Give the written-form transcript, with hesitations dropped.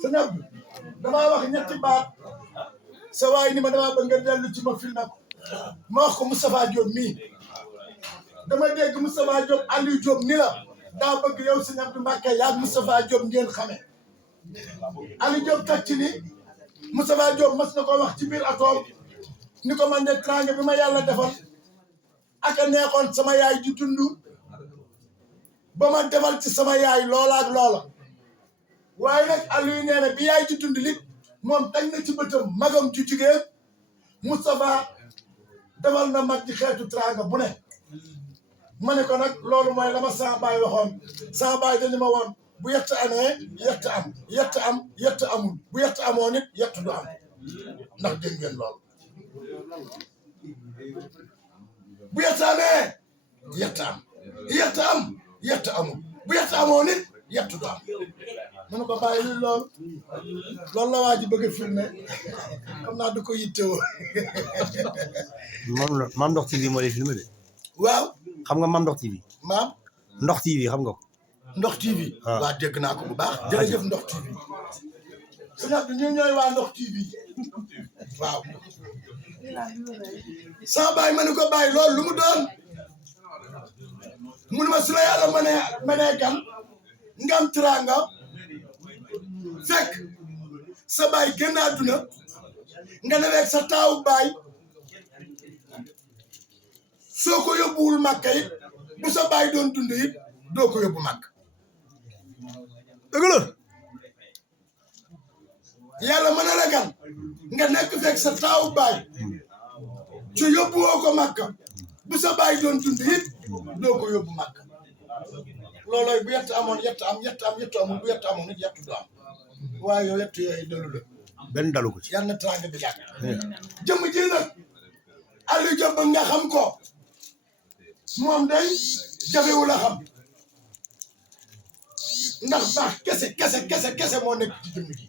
sëñ Abdou damaa wax ñetti baat sa waay ni ma damaa bëgg nga dellu ci ma filmé ko ma wax ko Moustapha Diop mii dama dégg Moustapha Diop Aliou Diop ni la daa bëgg yow sëñ Abdou Mbacké yaag Moustapha Diop ngeen xamee Aliou Diop teg ci ni Moustapha Diop mas na ko wax ci biir atoom ni ko man de teraanga bi ma yàlla defal aka neexoon sama yaay di dund ba ma defal ci sama yaay loola ak loola waaye nag Aliou nee na bi yaay di dund li moom teg na ci bëtam magam ju jigéen Moustapha defal na mag di xeetu teraanga bu ne ma ne ko nag loolu mooy la ma sama baay waxoon sama baay dañu ma woon bu yett amee yett am yett am yett amul bu yett amoo nit yett du am ndax dégg ngeen loolu bu yett amee yett am yett am yett amul bu yett amoo nit yett du am mënu ko bàyyi li loolu la waa ji bëgg a filmé xam naa du ko yittewoo Mame Ndokh TV moo lay filmé de waaw xam nga Mame Ndokh TV maam Ndokh TV xam nga ko Ndokh TV waa dégg naa ko bu baax jërëjëf Ndokh TV sëñ Abdou ñu ñooy waa Ndokh TV waaw sama baay ma ne ko bàyyi loolu lu mu doon mu ne ma su la yàlla mënee gan nga am teraanga fekk sa baay génn àdduna nga neweeg sa taawu baay soo ko yóbbuwul Makka it bu sa baay doon dund it doo ko yóbbu Makka dëgg la yàlla mën na la gan nga nekk fekk sa taawu baay ci yóbbuwoo ko Makka bu sa baay doon dund it doo ko yóbbu Makka loolooy bu yett amoon yett am yett am yett amul bu yett amoon nit yett du am waaye yow yett yooyu dalu la benn dalu ko ci yàlla na teraanga bi yàgg jëmm ji nag Aliou Diop ba nga xam ko moom day jafewul a xam ndax baax kese moo nekk ci jëmm ji